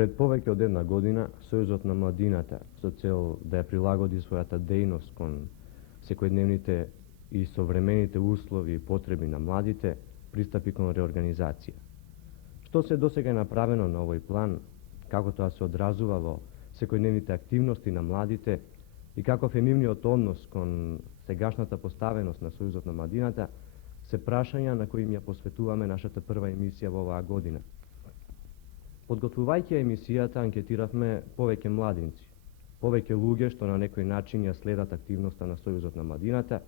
Пред повеќе од една година, Сојузот на младината, со цел да ја прилагоди својата дејност кон секојдневните и современите услови и потреби на младите, пристапи кон реорганизација. Што се досега направено на овој план, како тоа се одразува во секојдневните активности на младите и каков е нивниот однос кон сегашната поставеност на Сојузот на младината, се прашања на кои ја посветуваме нашата прва емисија во оваа година. Подготвувајќи емисијата, анкетиравме повеќе младинци, повеќе луѓе што на некој начин ја следат активноста на Сојузот на младината,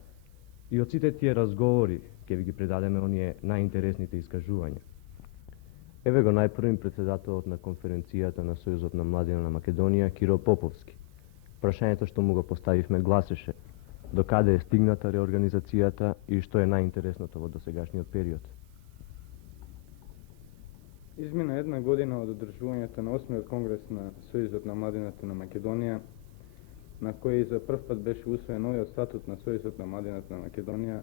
и од сите тие разговори ќе ви ги предадеме оние најинтересните искажувања. Еве го најпрвим председателот на конференцијата на Сојузот на младина на Македонија, Киро Поповски. Прашањето што му го поставивме гласеше: до каде е стигната реорганизацијата и што е најинтересното во досегашниот период? Измина една година од одржувањето на 8-миот конгрес на Сојузот на младината на Македонија, на кој за прв пат беше усвоен новиот статут на Сојузот на младината на Македонија,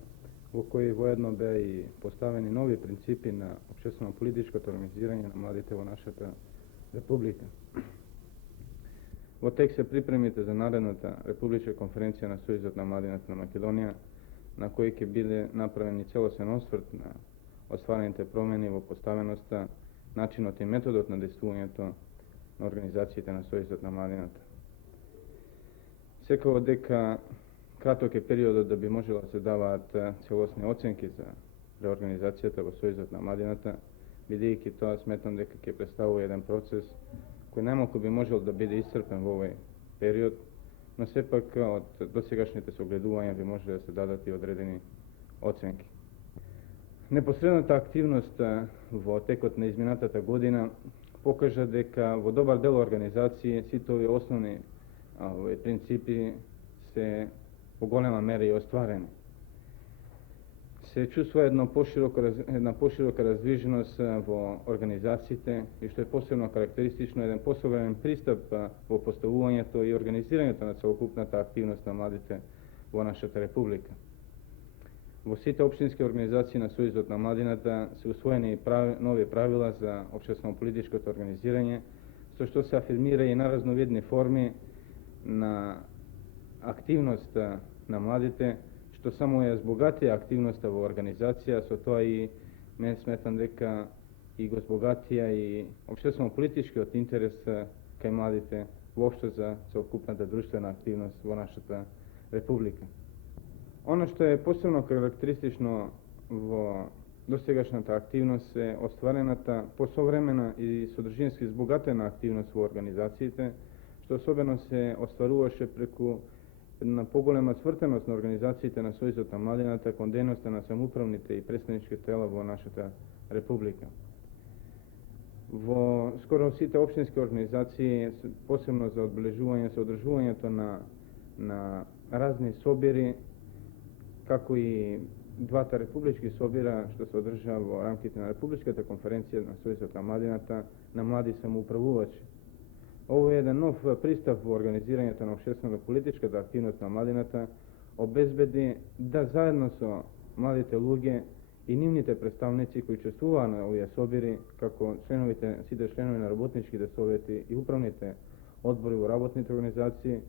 во кој воедно беа и поставени нови принципи на општествено-политичкото организирање на младите во нашата република. Во тек се припремите за наредната републичка конференција на Сојузот на младината на Македонија, на кој ќе биде направени целосен осврт на остварените промени во поставеноста, начинот и методот на действувањето на организациите на Сојузот на младината. Секако дека краток е периодот да би можела да се даваат целосни оценки за реорганизацијата во Сојузот на младината, бидејќи тоа сметам дека ќе представува еден процес кој најмалку би можел да биде исцрпен во овој период, но сепак од досегашните согледувања би може да се дадат и одредени оценки. Непосредната активност во текот на изминатата година покажа дека во добар дел организации сите овие основни принципи се во голема мера и остварени. Се чувствува една поширока раздвиженост во организациите и што е посебно карактеристично еден посовремен пристап во поставувањето и организирањето на целокупната активност на младите во нашата република. Во сите општински организации на Сојузот на младината се усвоени нови правила за општествено-политичкото организирање, со што се афирмира и наразновидни форми на активност на младите, што само ја збогатија активноста во организација, со тоа и мен сметам дека и го збогатија и општествено-политичкиот интерес кај младите воопшто за целокупната друштвена активност во нашата република. Оно што е посебно карактеристично во досегашната активност е остварената посовремена и содржински збогатена активност во организациите, што особено се остваруваше преку една поголема свртеност на организациите на Сојузот на младината кон дејноста на самоуправните и претставнички тела во нашата република. Во скоро сите општински организации, посебно за одбележување се одржувањето на разни собири, како и двата републички собира што се одржаа во рамките на Републичката конференција на Сојузот на младината на млади самоуправувачи. Ово е еден нов пристап во организирањето на општествено-политичката активност на младината, обезбеди да заедно со младите луѓе и нивните представници кои учествуваа на овие собири, како сите членови на работничките совети и управните одбори во работните организации,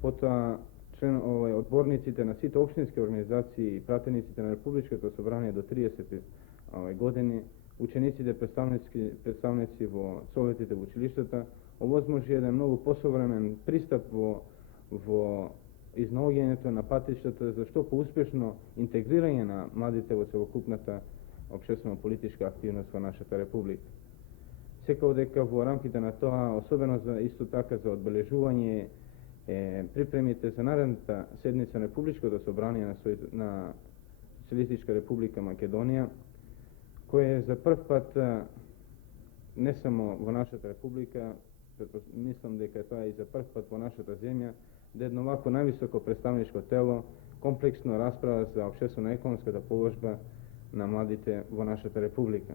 потоа одборниците на сите општински организации и пратениците на Републичкото собрание до 30 години, учениците представници во советите во училиштата, овозможи еден многу посовремен пристап во изнаоѓањето на патиштата за што поуспешно интегрирање на младите во целокупната општествено-политичка активност во нашата република. Секако дека во рамките на тоа, особено исто така за одбележување припремите за наредната седница на Републичкото собрание на Социјалистичка република Македонија, кој е за прв пат не само во нашата република, мислам дека тоа е и за прв пат во нашата земја, да едно вако највисоко представничко тело комплексно расправа за општествено-економската положба на младите во нашата република.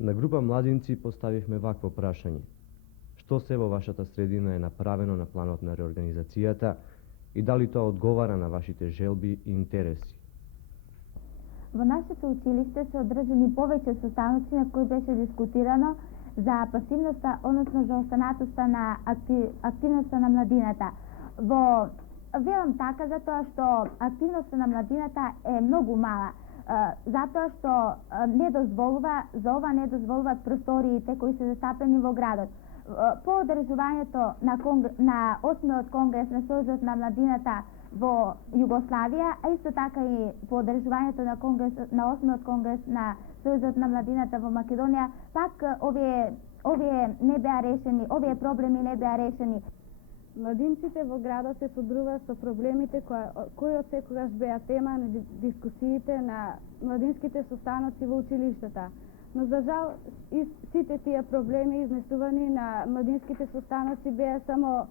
На група младинци поставивме вакво прашање: што се во вашата средина е направено на планот на реорганизацијата и дали тоа одговара на вашите желби и интереси? Во нашето училиште се одржани повеќе состаноци на кои беше дискутирано за пасивноста, односно за останатоста на активноста на младината. Велам така затоа што активноста на младината е многу мала, затоа што за ова не дозволуваат просториите кои се застапени во градот. По одржувањето на 8-от конгрес на Сојузот на младината во Југославија, а исто така и по одржувањето на 8-от конгрес на Сојузот на младината во Македонија, пак овие не беа решени, овие проблеми не беа решени. Младинците во градот се содруваат со проблемите кои од секогаш беа тема на дискусиите на младинските состаноци во училиштата. Но за жал, сите тие проблеми изнесувани на младинските состаноци беа само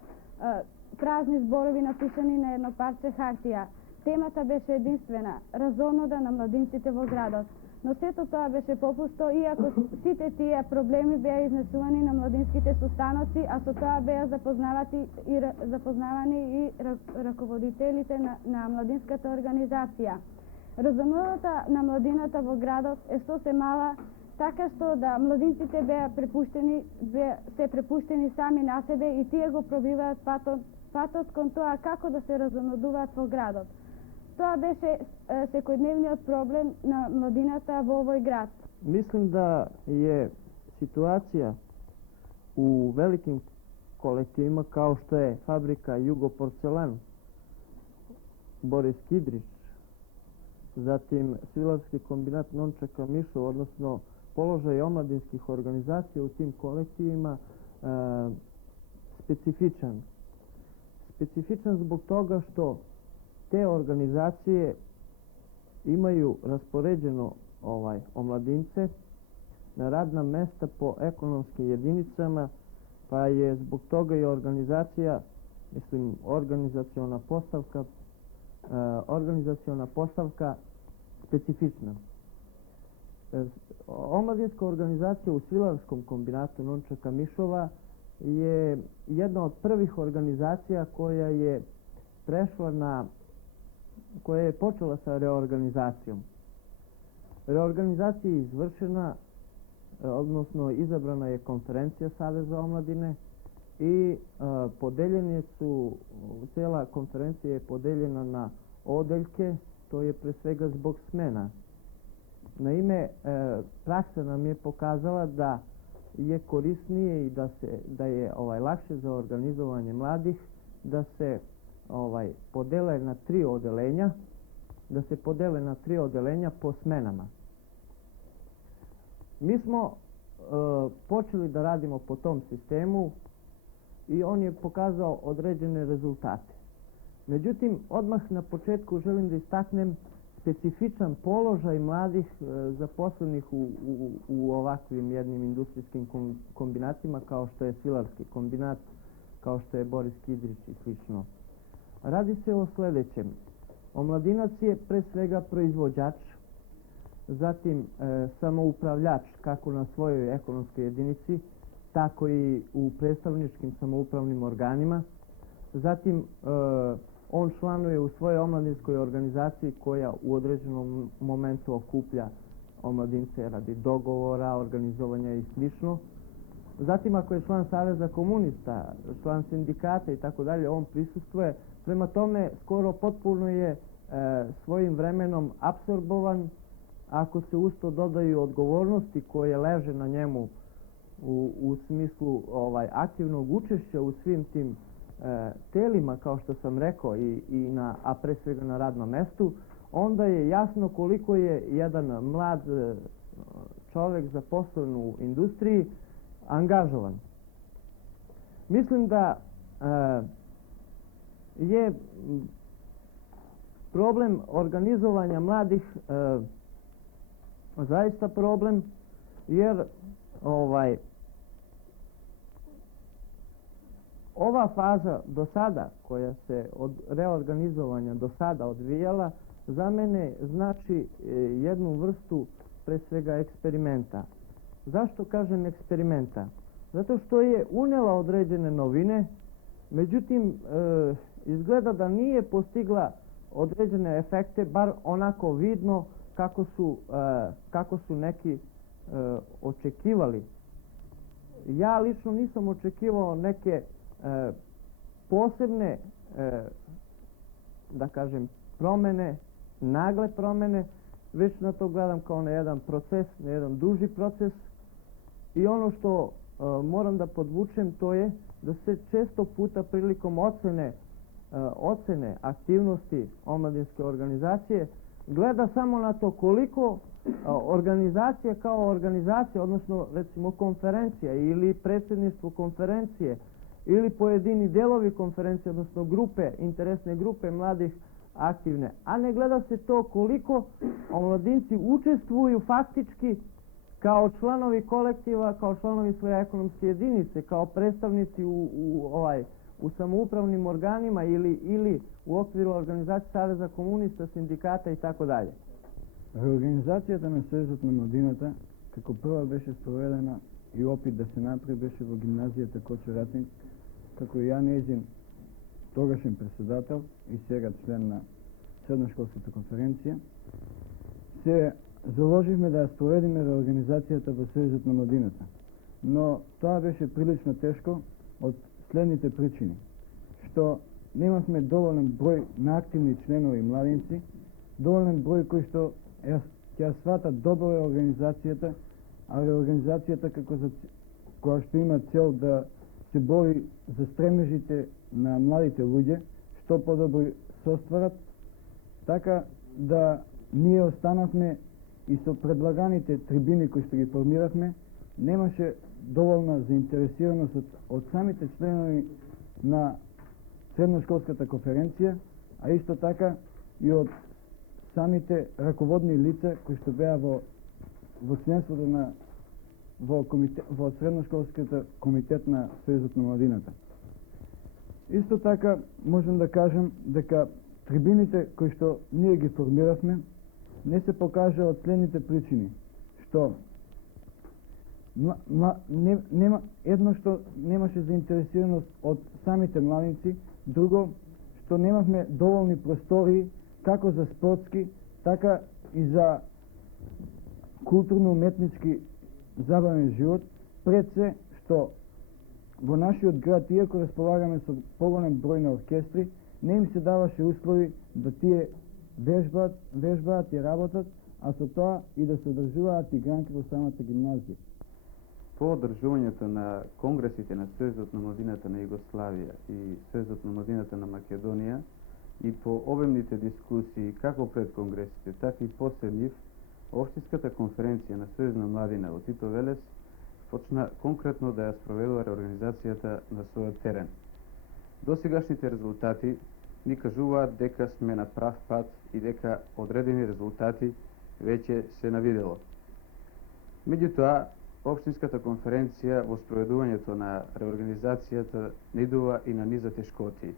празни зборови напишани на едно парче хартија. Темата беше единствена – разонода на младинците во градот. Но сето тоа беше попусто, иако сите тие проблеми беа изнесувани на младинските состаноци, а со тоа беа запознавани и раководителите на младинската организација. Разонодата на младината во градот е што се мала, така што да младинците се препуштени сами на себе и тие го пробиваат патот кон тоа како да се разонодуваат во градот. Тоа беше секојдневниот проблем на младината во овој град. Mislim da je situacija u velikim kolektivima kao što je fabrika Jugoporcelan, Boris Kidrić, zatim Svilarski kombinat Nončeka Mišov, odnosno položaj omladinskih organizacija u tim kolektivima specifičan. Specifičan zbog toga što te organizacije imaju raspoređeno omladince na radna mesta po ekonomskim jedinicama, pa je zbog toga i organizacija, organizaciona postavka specifična. Omladinska organizacija u Svilarskom kombinatu Nončeka Mišova je jedna od prvih organizacija koja je počela sa reorganizacijom. Reorganizacija je izvršena, odnosno izabrana je konferencija Saveza omladine i cijela konferencija je podeljena na odeljke, to je pre svega zbog smena. Naime, praksa nam je pokazala da je korisnije i da je lakše za organizovanje mladih da se podele na 3 odeljenja, po smenama. Mi smo počeli da radimo po tom sistemu i on je pokazao određene rezultate. Međutim, odmah na početku želim da istaknem specifičan položaj mladih zaposlenih u ovakvim jednim industrijskim kombinatima kao što je Svilarski kombinat, kao što je Boris Kidrić i slično. Radi se o sljedećem. Omladinac je pre svega proizvođač, zatim samoupravljač kako na svojoj ekonomskoj jedinici, tako i u predstavničkim samoupravnim organima. Zatim on članuje u svojoj omladinskoj organizaciji koja u određenom momentu okuplja omladince radi dogovora, organizovanja i slično. Zatim ako je član Saveza komunista, član sindikata i tako dalje, on prisustvuje. Prema tome, skoro potpuno je svojim vremenom apsorbovan. Ako se usto dodaju odgovornosti koje leže na njemu u smislu aktivnog učešća u svim tim telima, kao što sam rekao, a pre svega na radnom mestu, onda je jasno koliko je jedan mlad čovek zaposlen u industriji angažovan. Mislim da je problem organizovanja mladih zaista problem, jer ova faza do sada, koja se od reorganizovanja do sada odvijala, za mene znači jednu vrstu pre svega eksperimenta. Zašto kažem eksperimenta? Zato što je unela određene novine, međutim izgleda da nije postigla određene efekte, bar onako vidno kako su neki očekivali. Ja lično nisam očekivao neke posebne, da kažem, promene, nagle promene, već na to gledam kao na jedan proces, na jedan duži proces. I ono što moram da podvučem, to je da se često puta prilikom ocene aktivnosti omladinske organizacije gleda samo na to koliko organizacija kao organizacija, odnosno recimo konferencija ili predsjedništvo konferencije ili pojedini delovi konferencije, odnosno grupe, interesne grupe mladih aktivne, a ne gleda se to koliko omladinci učestvuju faktički kao članovi kolektiva, kao članovi svoje ekonomske jedinice, kao predstavnici u samoupravnim organima ili u okviru organizacije Saveza komunista, sindikata i tako dalje. Реорганизацијата на Сојузот на младината, како прва беше спроведена и опит да се направи беше во гимназијата Кочо Ратинг, како ја нејзин тогашен председател и сега член на Средношколската конференција, се заложивме да ја спроведиме реорганизацијата во Сојузот на младината. Но тоа беше прилично тешко од следните причини, што немавме доволен број на активни членови младинци, доволен број кои што ќе сватат добро реорганизацијата, а реорганизацијата која што има цел да се бори за стремежите на младите луѓе, што подобро се остварат, така да ние останавме и со предлаганите трибини кои што ги формиравме, немаше доволна заинтересираност од самите членови на Средношколската конференција, а исто така и од самите раководни лица кои што беа во членството во Средношколската комитет на Сојузот на младината. Исто така можам да кажам дека трибините кои што ние ги формиравме не се покажа од следните причини, што едно што немаше заинтересираност од самите младинци, друго што немавме доволни простории како за спортски, така и за културно-уметнички забавен живот, пред се што во нашиот град, иако располагаме со поголем број на оркестри, не им се даваше услови да тие вежбаат и работат, а со тоа и да се одржуваат игранки во самата гимназија. По одржувањето на конгресите на Сојузот на младината на Југославија и Сојузот на младината на Македонија и по обемните дискусии како пред конгресите, така и после нив, Општинската конференција на Сојуз на младина во Тито Велес почна конкретно да ја спроведува реорганизацијата на својот терен. Досегашните резултати ни кажуваат дека сме на прав пат и дека одредени резултати веќе се навидело. Меѓутоа, Општинската конференција во спроведувањето на реорганизацијата наидува и на низа тешкоти.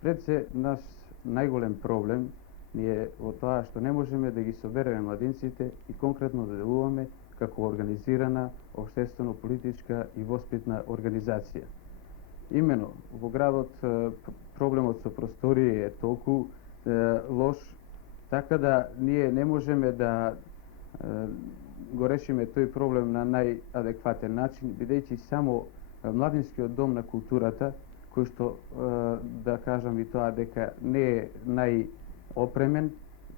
Пред се наш најголем проблем ни е во тоа што не можеме да ги собереме младинците и конкретно да делуваме како организирана, општествено-политичка и воспитна организација. Имено, во градот проблемот со простории е толку лош, така да ние не можеме да го решиме тој проблем на најадекватен начин, бидејќи само Младинскиот дом на културата, кој што, да кажам и тоа, дека не е најопремен,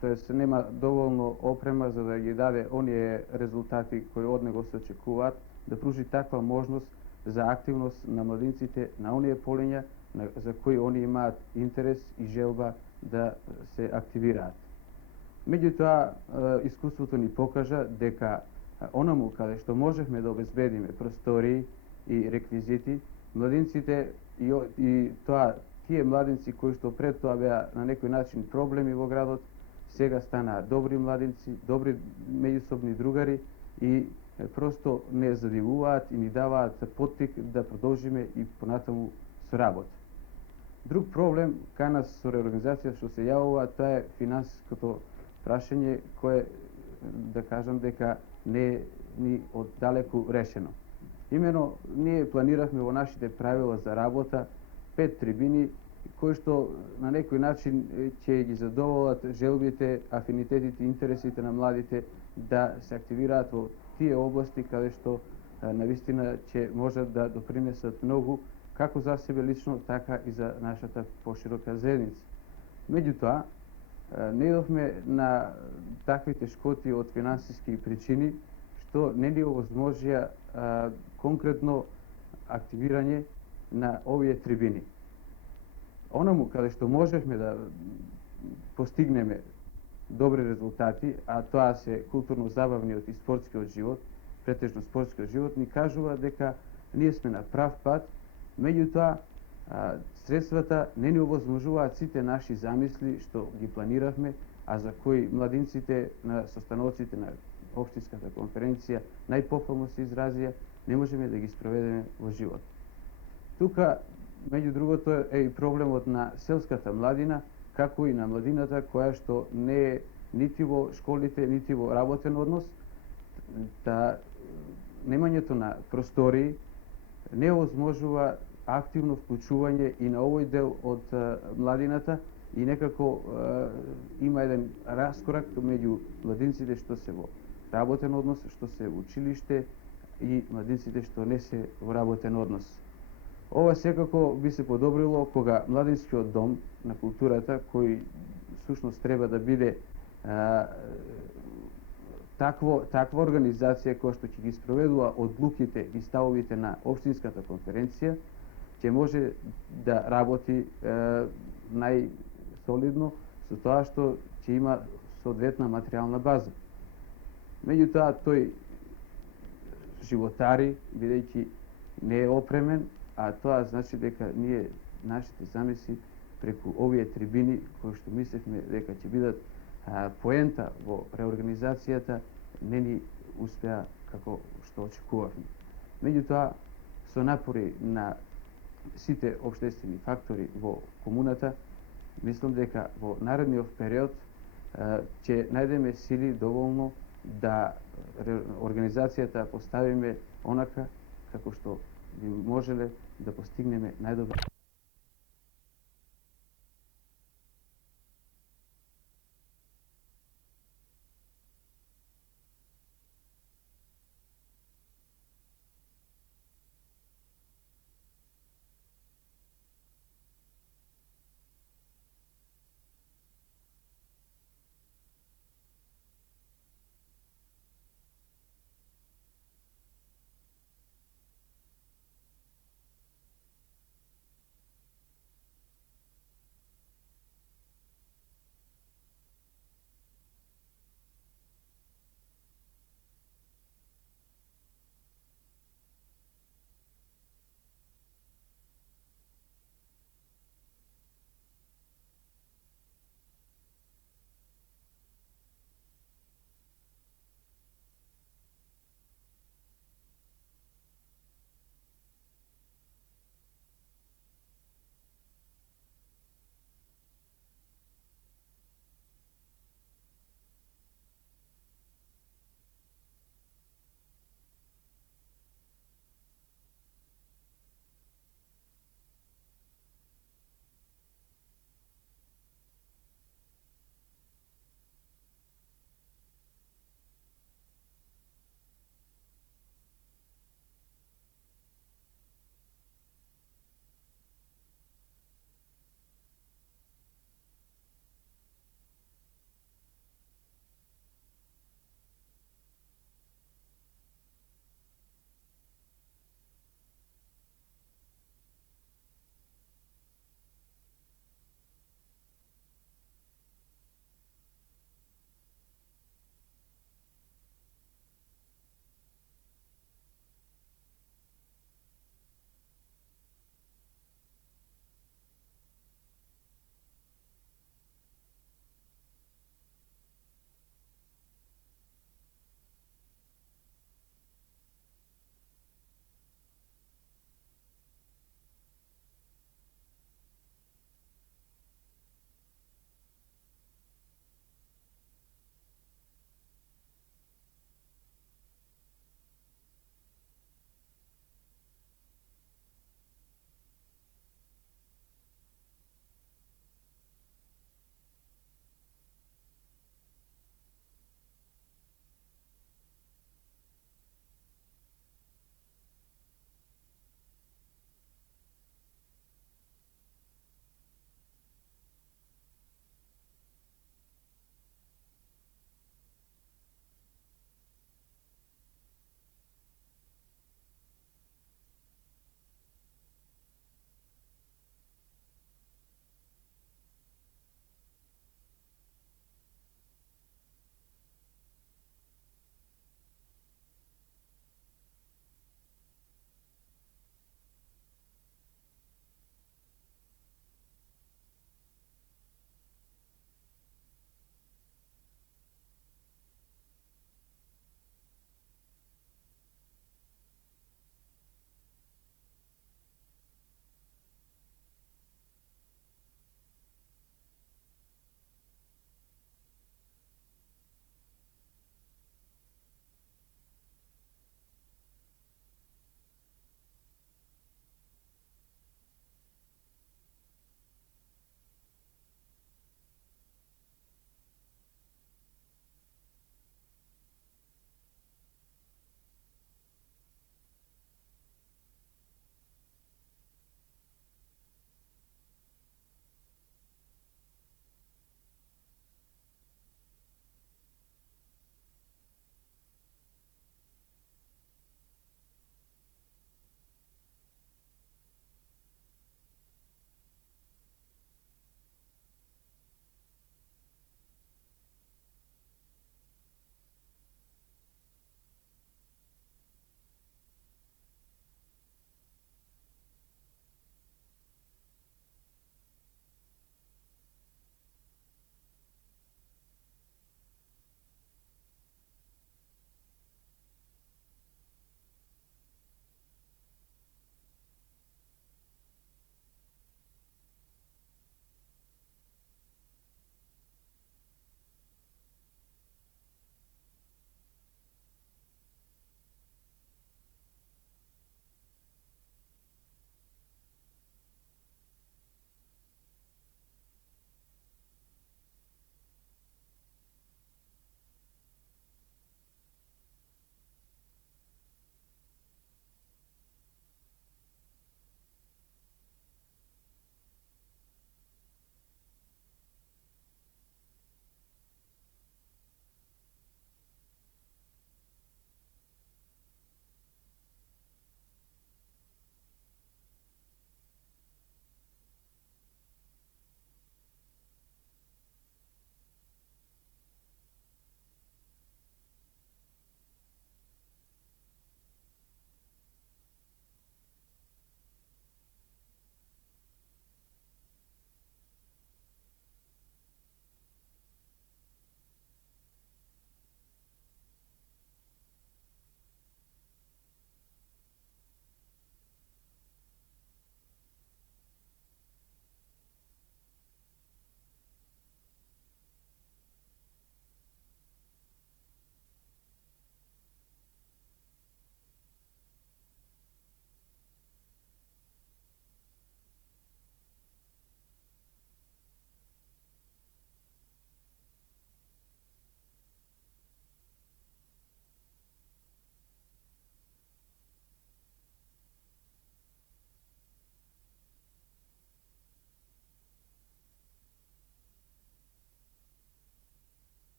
тоест нема доволно опрема за да ги даде оние резултати кои од него се очекуваат, да пружи таква можност за активност на младинците на оние полења за кои они имаат интерес и желба да се активираат. Меѓутоа, искуството ни покажа дека онаму каде што можевме да обезбедиме простории и реквизити, младинците и тоа тие младинци кои што пред тоа беа на некој начин проблеми во градот, сега станаа добри младинци, добри меѓусобни другари и просто не задивуваат и ни даваат поттик да продолжиме и понатаму со работа. Друг проблем кај нас со реорганизација што се јавува, тоа е финансиското прашање кое, да кажам дека не е ни оддалеку решено. Имено, ние планиравме во нашите правила за работа 5 трибини кои што на некој начин ќе ги задоволат желбите, афинитетите и интересите на младите да се активираат во тие области каде што навистина ќе можат да допринесат многу како за себе лично, така и за нашата поширока заедница. Меѓутоа, не идовме на такви тешкоти од финансиски причини, што не ни овозможија конкретно активирање на овие трибини. Онаму каде што можевме да постигнеме добри резултати, а тоа се културно-забавниот и спортскиот живот, претежно спортскиот живот, ни кажува дека ние сме на прав пат, меѓутоа средствата не ни овозможуваат сите наши замисли што ги планиравме, а за кои младинците на состаноците на Општинската конференција најпофално се изразија, не можеме да ги спроведеме во живот. Тука, меѓу другото, е и проблемот на селската младина, како и на младината која што не е нити во школите, нити во работен однос, да немањето на простории не овозможува активно вклучување и на овој дел од младината и некако има еден раскорак меѓу младинците што се во работен однос, што се во училиште и младинците што не се во работен однос. Ова секако би се подобрило кога младинскиот дом на културата, кој сушност треба да биде таква организација која што ќе ги спроведува одлуките и ставовите на Општинската конференција, ќе може да работи најсолидно со тоа што ќе има соодветна материјална база. Меѓутоа, тој животари, бидејќи не е опремен, а тоа значи дека ние, нашите замисли преку овие трибини, кои што мислевме дека ќе бидат поента во реорганизацијата, не ни успеа како што очекувавме. Меѓутоа, со напори на сите општествени фактори во комуната, мислам дека во наредниот период ќе најдеме сили доволно да организацијата поставиме онака како што би можеле да постигнеме најдобро.